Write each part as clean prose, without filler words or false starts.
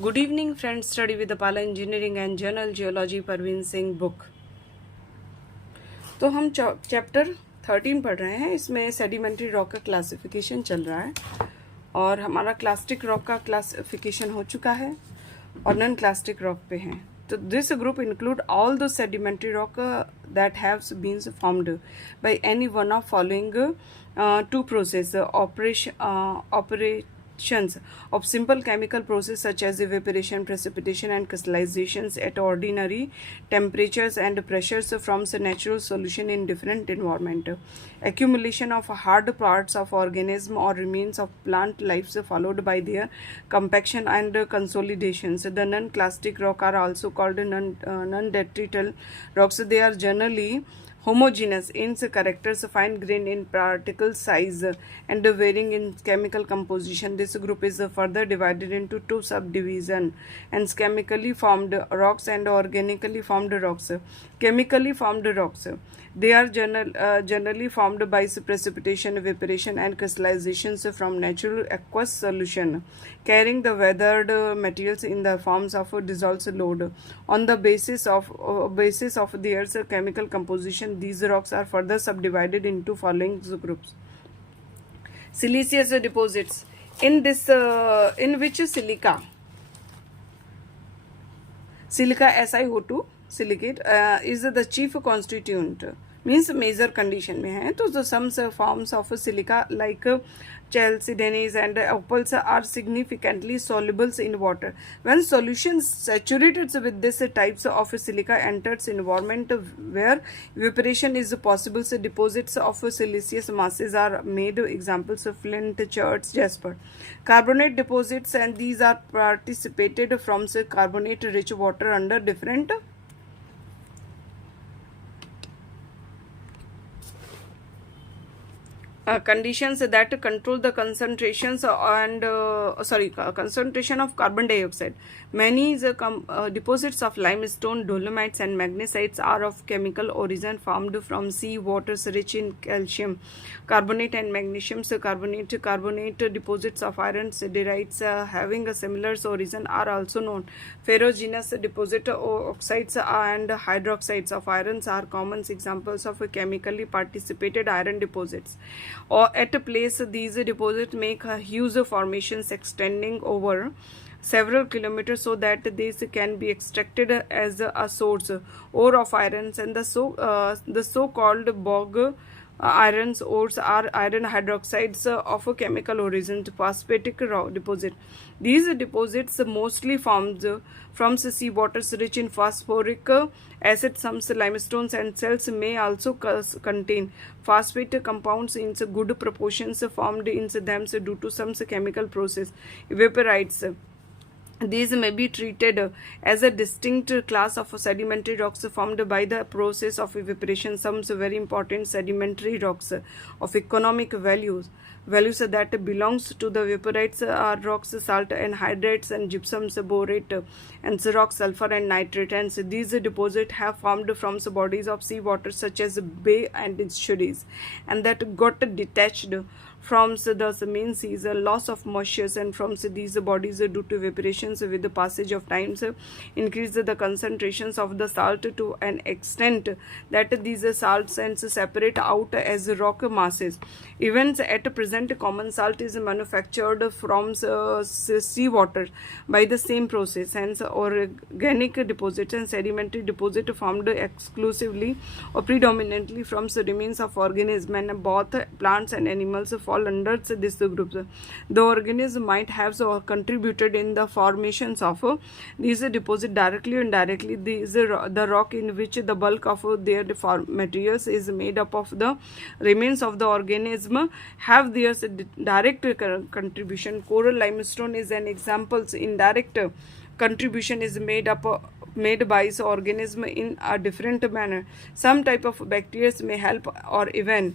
Good evening friends, study with the Pala Engineering and Journal Geology Parvin Singh book। तो हम chapter 13 पढ़ रहे हैं। इसमें सेडिमेंट्री रॉक का क्लासिफिकेशन चल रहा है और हमारा क्लास्टिक रॉक का क्लासिफिकेशन हो चुका है और नॉन क्लास्टिक रॉक पे हैं। तो this group include all the sedimentary rock that haves been formed by any one of following two process operations of simple chemical process such as evaporation, precipitation and crystallizations at ordinary temperatures and pressures from the natural solution in different environment, accumulation of hard parts of organism or remains of plant lives followed by their compaction and consolidations. The non-clastic rock are also called non-detrital rocks. They are generally homogeneous in characters, fine grained in particle size and varying in chemical composition. This group is further divided into two subdivisions, and chemically formed rocks and organically formed rocks. Chemically formed rocks, they are generally formed by precipitation, evaporation and crystallizations from natural aqueous solution, carrying the weathered materials in the forms of dissolved load. On the basis of their chemical composition, these rocks are further subdivided into following groups. Siliceous deposits. In which silica SiO2 silicate is the chief constituent, means major condition में है. तो some forms of silica like chalcedonies and opals are significantly soluble in water. When solution saturated with this types of silica enters environment where evaporation is possible, so deposits of siliceous masses are made. Examples of flint, quartz, jasper. Carbonate deposits, and these are participated from carbonate rich water under different conditions that control the concentrations and concentration of carbon dioxide. Many deposits of limestone, dolomites and magnesites are of chemical origin, formed from sea waters rich in calcium carbonate and magnesium carbonate. Carbonate deposits of iron sideриtes having a similar origin are also known. Ferruginous deposit oxides and hydroxides of irons are common examples of chemically participated iron deposits. Or at a place, these deposits make huge formations extending over several kilometers so that these can be extracted as a source ore of irons, and the so-called bog irons ores are iron hydroxides of a chemical origin. Phosphatic deposit. These deposits mostly formed from sea waters rich in phosphoric acid. Some limestones and cells may also contain phosphate compounds in good proportions formed in them due to some chemical process. Evaporites. These may be treated as a distinct class of sedimentary rocks formed by the process of evaporation. Some very important sedimentary rocks of economic values that belongs to the evaporites are rocks, salt and hydrates and gypsum, borate and rock, sulfur and nitrate. And these deposits have formed from bodies of sea water such as bay and estuaries, and that got detached from the main seas, loss of moisture, and from these bodies due to evaporations with the passage of time increase the concentrations of the salt to an extent that these salts and separate out as rock masses. Even at present, common salt is manufactured from sea water by the same process. Hence, organic deposits and sedimentary deposits formed exclusively or predominantly from the remains of organisms, and both plants and animals fall under this group. The organism might have contributed in the formations of these deposits directly or indirectly. The rock in which the bulk of their materials is made up of the remains of the organism have their direct contribution. Coral limestone is an example. Indirect contribution is made by the organism in a different manner. Some type of bacteria may help or even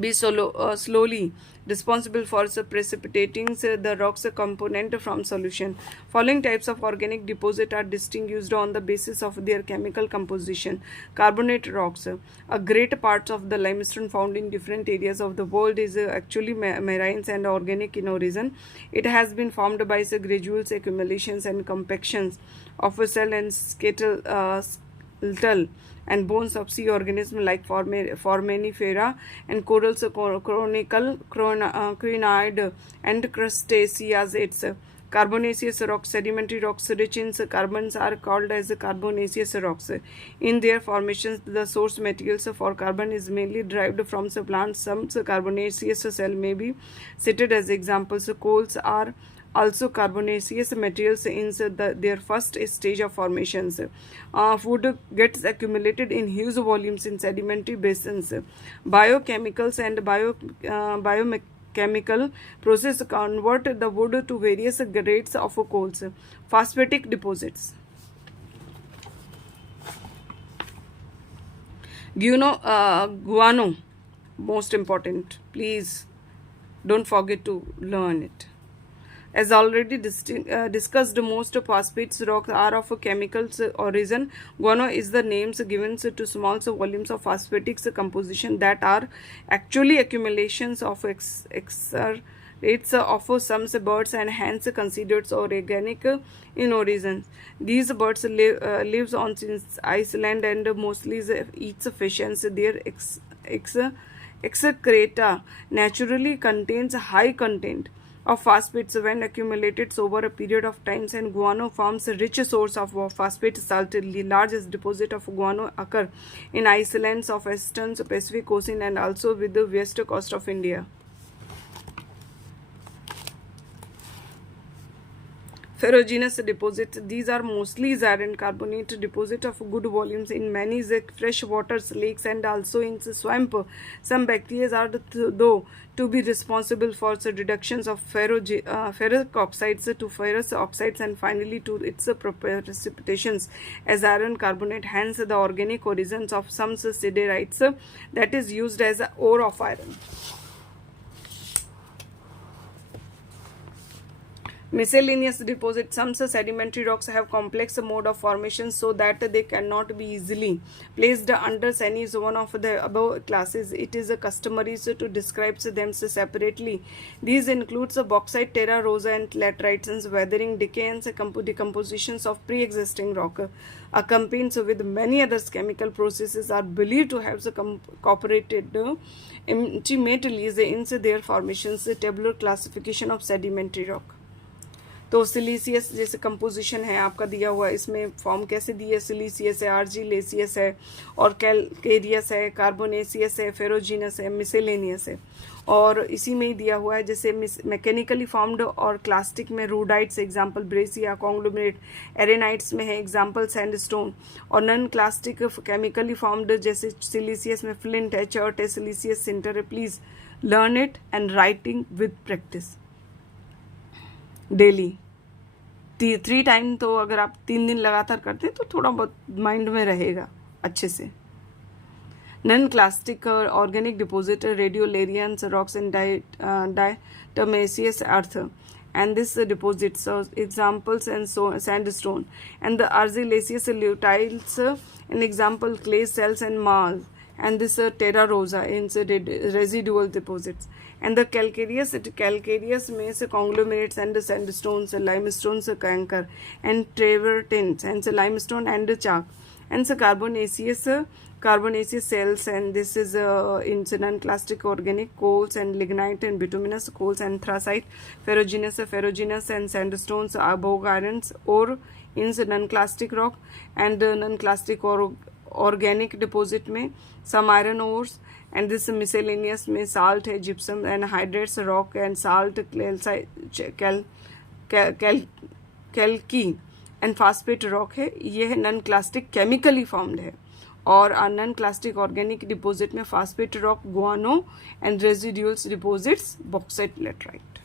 be slowly responsible for precipitating the rocks component from solution. Following types of organic deposit are distinguished on the basis of their chemical composition. Carbonate rocks. A great part of the limestone found in different areas of the world is actually marine and organic in origin. It has been formed by gradual accumulations and compactions of a cell and skeletal and bones of sea organisms like foraminifera and corals, chronicle, crinoid, and crustaceans. Carbonaceous rocks, sedimentary rocks rich in carbons are called as carbonaceous rocks. In their formations, the source materials for carbon is mainly derived from plants. Some carbonaceous cell may be cited as examples. Coals are also carbonaceous materials in their first stage of formations. Food gets accumulated in huge volumes in sedimentary basins. Biochemicals and biomechanical process convert the wood to various grades of coals. Phosphatic deposits. Guano, most important. Please don't forget to learn it. As already discussed, most phosphates rocks are of chemical origin. Guano is the names given to small volumes of phosphatic composition that are actually accumulations of exudates of some birds and hence considered organic in origin. These birds lives on Iceland and mostly eats fish, and their excreta naturally contains high content of phosphates when accumulated over a period of time, and guano forms a rich source of phosphate salt. The largest deposit of guano occur in islands of Western Pacific Ocean and also with the west coast of India. Ferruginous deposits. These are mostly iron carbonate deposit of good volumes in many fresh water lakes and also in swamp. Some bacteria are though to be responsible for the reductions of ferric oxides to ferrous oxides and finally to its precipitations as iron carbonate. Hence the organic origins of some siderites that is used as ore of iron. Miscellaneous deposits. Some sedimentary rocks have complex mode of formation so that they cannot be easily placed under any one of the above classes. It is customary to describe them separately. These include bauxite, terra rosa, and laterites. Weathering, decay, and decompositions of pre-existing rock accompanied with many other chemical processes are believed to have cooperated intimately in their formations. Tabular classification of sedimentary rock. तो सिलीसियस जैसे composition है आपका दिया हुआ, इसमें form कैसे दी है? सिलीसियस है, आर्जिलेसियस है, और कैलकेरियस है, कार्बोनेसियस है, फेरोजिनस है, मिसेलेनियस है, और इसी में ही दिया हुआ है जैसे मैकेनिकली फॉर्म्ड और क्लास्टिक में रूडाइट्स एग्जांपल ब्रेसिया, कॉन्ग्लोमरेट, एरेनाइट्स में है एग्जांपल सैंडस्टोन, और नॉन क्लास्टिक केमिकली फॉर्म्ड जैसे सिलीसियस में फ्लिंट है, चर्ट है, सिलीसियस सिंटर है. Please learn it and writing with practice daily 3 time. तो अगर आप 3 दिन लगातार करते हैं तो थोड़ा बहुत माइंड में रहेगा अच्छे से. Non clastic organic deposit radiolarians rocks and diatomaceous earth and this deposits examples and sandstone and the argillaceous lutiles an example clay cells and marls and this terra rosa in residual deposits and the calcareous में से conglomerates and sandstones, limestones, canker and travertines and limestone and chalk and carbonaceous cells, and this is in non-clastic organic coals and lignite and bituminous coals and anthracite, ferruginous and sandstones, bog irons or in non-clastic rock and non-clastic or organic deposit में some iron ores and this miscellaneous में salt है, gypsum and hydrates rock and salt, calci and phosphate rock है. ये है non clastic chemically formed है. और non clastic organic deposit में phosphate rock, guano and residuals deposits, bauxite, laterite.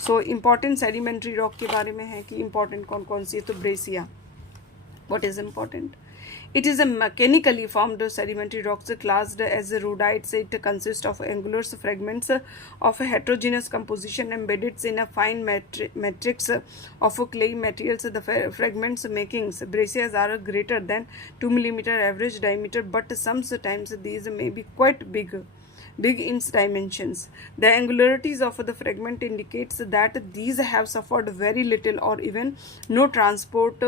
So important sedimentary rock के बारे में है कि इम्पॉर्टेंट कौन कौन सी है. तो breccia, what is important? It is a mechanically formed sedimentary rocks classed as rhodites. It consists of angular fragments of a heterogeneous composition embedded in a fine matrix of clay materials. The fragments makings breccias are greater than 2 mm average diameter, but sometimes these may be quite big in dimensions. The angularities of the fragment indicates that these have suffered very little or even no transport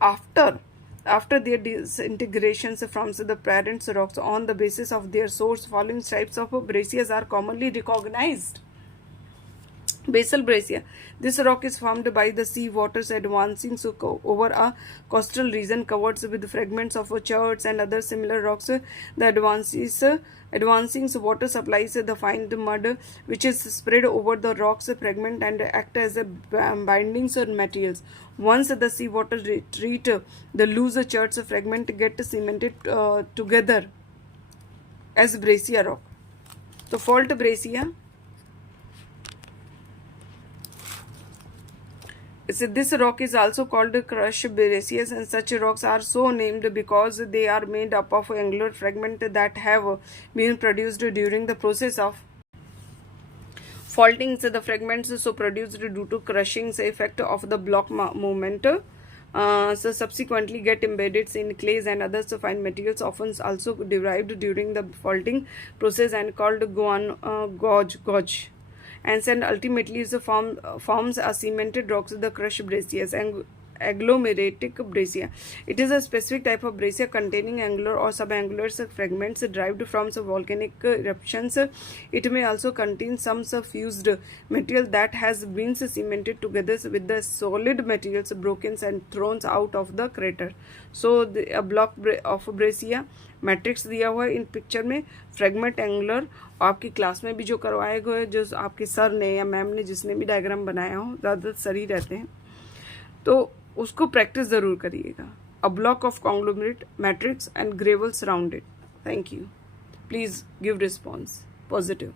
after their disintegrations from the parent rocks. On the basis of their source, following types of breccias are commonly recognized. Basal breccia. This rock is formed by the sea waters advancing over a coastal region covered with fragments of cherts and other similar rocks. The advancing water supplies the fine mud which is spread over the rocks fragment and act as a binding materials. Once the sea water retreat, the loose cherts fragment get cemented together as breccia rock. So fault breccia. So this rock is also called crush breccias, and such rocks are so named because they are made up of angular fragments that have been produced during the process of faulting. So the fragments so produced due to crushing effect of the block movement so subsequently get embedded in clays and other fine materials, often also derived during the faulting process and called gauge. And then ultimately forms a cemented rocks, the crushed breccias and agglomeratic breccia. It is a specific type of breccia containing angular or subangular fragments derived from volcanic eruptions. It may also contain some fused material that has been cemented together with the solid materials broken and thrown out of the crater. So a block of breccia matrix दिया हुआ है इन picture में, fragment angular, आपकी class में भी जो करवाए गए, जो आपके सर ने या मैम ने जिसने भी डायग्राम बनाया हो, ज़्यादातर सर ही रहते हैं, तो उसको प्रैक्टिस ज़रूर करिएगा. A block of conglomerate matrix and gravel surrounded. Thank you. Please give response positive.